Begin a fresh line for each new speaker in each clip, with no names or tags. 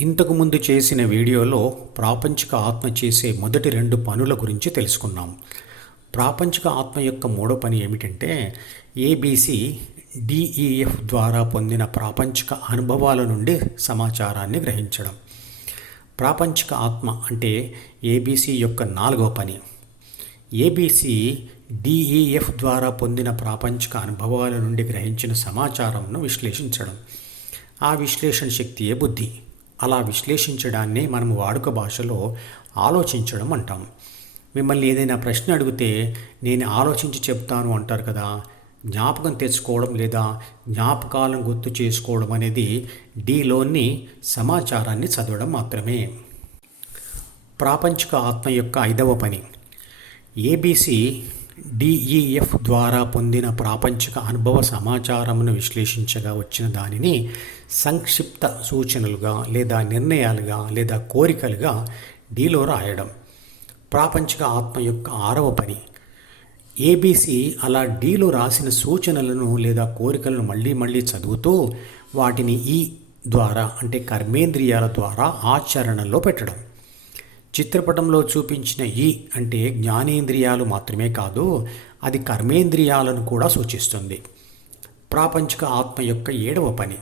ఇంతకుముందు చేసిన వీడియోలో ప్రాపంచిక ఆత్మ చేసే మొదటి రెండు పనుల గురించి తెలుసుకున్నాం. ప్రాపంచిక ఆత్మ యొక్క మూడో పని ఏమిటంటే ఏబిసి డిఈఎఫ్ ద్వారా పొందిన ప్రాపంచిక అనుభవాల నుండి సమాచారాన్ని గ్రహించడం. ప్రాపంచిక ఆత్మ అంటే ఏబీసీ యొక్క నాలుగో పని. ఏబీసీ డిఈఎఫ్ ద్వారా పొందిన ప్రాపంచిక అనుభవాల నుండి గ్రహించిన సమాచారంను విశ్లేషించడం. ఆ విశ్లేషణ శక్తియే బుద్ధి. అలా విశ్లేషించడాన్ని మనం వాడుక భాషలో ఆలోచించడం అంటాం. మిమ్మల్ని ఏదైనా ప్రశ్న అడిగితే నేను ఆలోచించి చెప్తాను అంటారు కదా జ్ఞాపకం తెచ్చుకోవడం లేదా జ్ఞాపకాలను గుర్తు చేసుకోవడం అనేది డీలోని సమాచారాన్ని చదవడం మాత్రమే. ప్రాపంచిక ఆత్మ యొక్క ఐదవ పని. ఏబీసీ డిఈఎఫ్ ద్వారా పొందిన ప్రాపంచిక అనుభవ సమాచారమును విశ్లేషించగా వచ్చిన దానిని సంక్షిప్త సూచనలుగా లేదా నిర్ణయాలుగా లేదా కోరికలుగా డీలో రాయడం. ప్రాపంచిక ఆత్మ యొక్క ఆరవ పని. ఏబిసి అలా డీలో రాసిన సూచనలను లేదా కోరికలను మళ్ళీ మళ్ళీ చదువుతూ వాటిని ఈ ద్వారా అంటే కర్మేంద్రియాల ద్వారా ఆచరణలో పెట్టడం. చిత్రపటంలో చూపించిన ఈ అంటే జ్ఞానేంద్రియాలు మాత్రమే కాదు అది కర్మేంద్రియాలను కూడా సూచిస్తుంది. ప్రాపంచిక ఆత్మ యొక్క ఏడవ పని.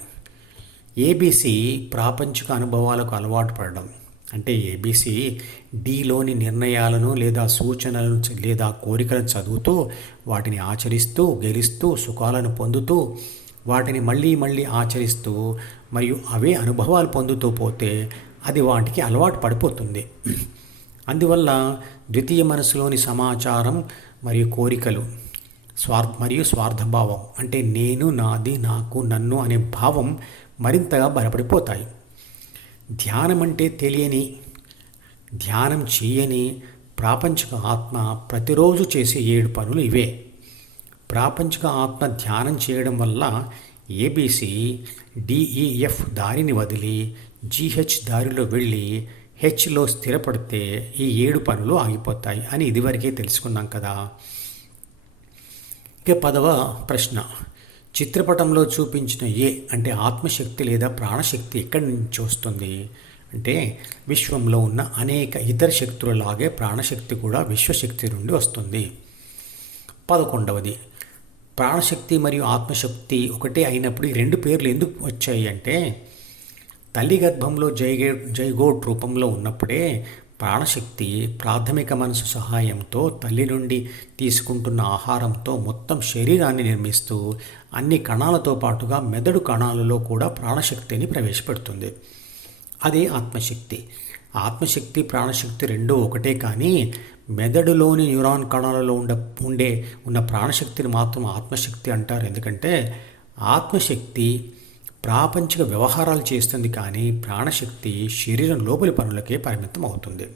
ఏబీసీ ప్రాపంచిక అనుభవాలకు అలవాటు పడడం. అంటే ఏబీసీ డీలోని నిర్ణయాలను లేదా సూచనలను లేదా కోరికలను చదువుతూ వాటిని ఆచరిస్తూ గెలుస్తూ సుఖాలను పొందుతూ వాటిని మళ్ళీ మళ్ళీ ఆచరిస్తూ మరియు అవే అనుభవాలు పొందుతూ పోతే అది వాటికి అలవాటు పడిపోతుంది. అందువల్ల ద్వితీయ మనసులోని సమాచారం మరియు కోరికలు స్వార్థ మరియు స్వార్థభావం అంటే నేను నాది నాకు నన్ను అనే భావం మరింతగా బలపడిపోతాయి. ధ్యానం అంటే తెలియని ధ్యానం చేయని ప్రాపంచిక ఆత్మ ప్రతిరోజు చేసే ఏడు పనులు ఇవే. ప్రాపంచిక ఆత్మ ధ్యానం చేయడం వల్ల ఏబీసీ డిఈఎఫ్ దారిని వదిలి జీహెచ్ దారిలో వెళ్ళి హెచ్లో స్థిరపడితే ఈ ఏడు పనులు ఆగిపోతాయి అని ఇదివరకే తెలుసుకున్నాం కదా. ఇక పదవ ప్రశ్న. చిత్రపటంలో చూపించిన ఏ అంటే ఆత్మశక్తి లేదా ప్రాణశక్తి ఎక్కడి నుంచి వస్తుంది? అంటే విశ్వంలో ఉన్న అనేక ఇతర శక్తులలాగే ప్రాణశక్తి కూడా విశ్వశక్తి నుండి వస్తుంది. పదకొండవది. ప్రాణశక్తి మరియు ఆత్మశక్తి ఒకటే అయినప్పుడు ఈ రెండు పేర్లు ఎందుకు వచ్చాయి అంటే తల్లి గర్భంలో జైగే జైగోట్ రూపంలో ఉన్నప్పుడే ప్రాణశక్తి ప్రాథమిక మనసు సహాయంతో తల్లి నుండి తీసుకుంటున్న ఆహారంతో మొత్తం శరీరాన్ని నిర్మిస్తూ అన్ని కణాలతో పాటుగా మెదడు కణాలలో కూడా ప్రాణశక్తిని ప్రవేశపెడుతుంది. అదే ఆత్మశక్తి. ఆత్మశక్తి ప్రాణశక్తి రెండూ ఒకటే కానీ మెదడులోని న్యూరాన్ కణాలలో ఉండ ఉండే ఉన్న ప్రాణశక్తిని మాత్రం ఆత్మశక్తి అంటారు. ఎందుకంటే ఆత్మశక్తి ప్రాపంచిక వ్యవహారాలు చేస్తుంది కానీ ప్రాణశక్తి శరీరం లోపలి పనులకే పరిమితం అవుతుంది.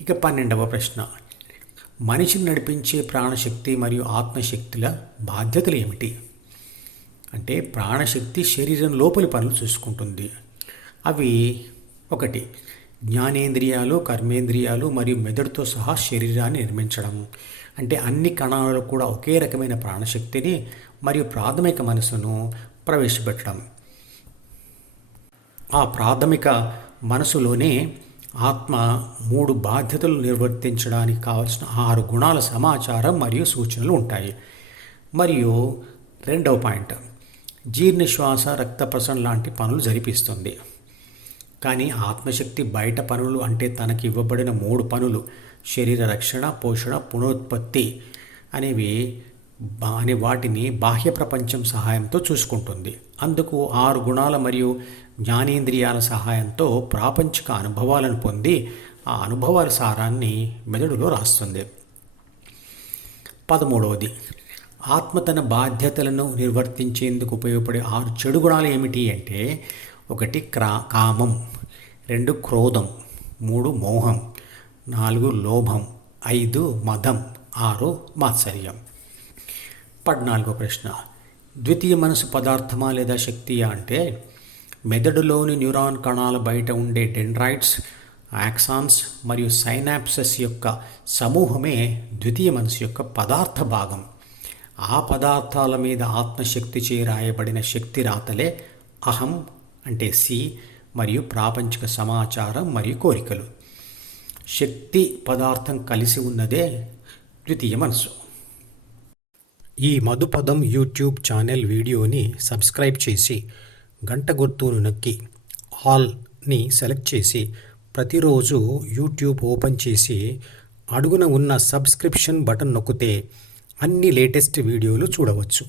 ఇక పన్నెండవ ప్రశ్న. మనిషిని నడిపించే ప్రాణశక్తి మరియు ఆత్మశక్తుల బాధ్యతలు ఏమిటి? అంటే ప్రాణశక్తి శరీరం లోపలి పనులు చూసుకుంటుంది. అవి ఒకటి జ్ఞానేంద్రియాలు కర్మేంద్రియాలు మరియు మెదడుతో సహా శరీరాన్ని నిర్మించడం. అంటే అన్ని కణాలలో కూడా ఒకే రకమైన ప్రాణశక్తిని మరియు ప్రాథమిక మనసును ప్రవేశపెట్టడం. ఆ ప్రాథమిక మనసులోనే ఆత్మ మూడు బాధ్యతలు నిర్వర్తించడానికి కావలసిన ఆరు గుణాల సమాచారం మరియు సూచనలు ఉంటాయి. మరియు రెండవ పాయింట్ జీర్ణశ్వాస రక్త ప్రసరణ లాంటి పనులు జరిపిస్తుంది. కానీ ఆత్మశక్తి బయట పనులు అంటే తనకి ఇవ్వబడిన మూడు పనులు. శరీర రక్షణ పోషణ పునరుత్పత్తి అనేవి అనే వాటిని బాహ్య ప్రపంచం సహాయంతో చూసుకుంటుంది. అందుకు ఆరు గుణాల మరియు జ్ఞానేంద్రియాల సహాయంతో ప్రాపంచిక అనుభవాలను పొంది ఆ అనుభవాల సారాన్ని మెదడులో రాస్తుంది. పదమూడవది ఆత్మ తన బాధ్యతలను నిర్వర్తించేందుకు ఉపయోగపడే ఆరు చెడు గుణాలు ఏమిటి అంటే ఒకటి క్రా కామం రెండు క్రోధం మూడు మోహం నాలుగు లోభం ఐదు మదం ఆరు మాత్సర్యం. పద్నాలుగో ప్రశ్న. ద్వితీయ మనసు పదార్థమా లేదా శక్తియా అంటే మెదడులోని న్యూరాన్ కణాల బయట ఉండే డెండ్రైట్స్ యాక్సాన్స్ మరియు సైనాప్సెస్ యొక్క సమూహమే ద్వితీయ మనసు యొక్క పదార్థ భాగం. ఆ పదార్థాల మీద ఆత్మశక్తి చేరాయబడిన శక్తి రాతలే అహం అంటే సి మరియు ప్రాపంచిక సమాచారం మరియు కోరికలు. శక్తి పదార్థం కలిసి ఉన్నదే ద్వితీయ మనసు ఈ మధుపదం యూట్యూబ్ ఛానల్ వీడియోని సబ్స్క్రైబ్ చేసి గంట గుర్తును నొక్కి ఆల్ని సెలెక్ట్ చేసి ప్రతిరోజు యూట్యూబ్ ఓపెన్ చేసి అడుగున ఉన్న సబ్స్క్రిప్షన్ బటన్ నొక్కితే అన్ని లేటెస్ట్ వీడియోలు చూడవచ్చు.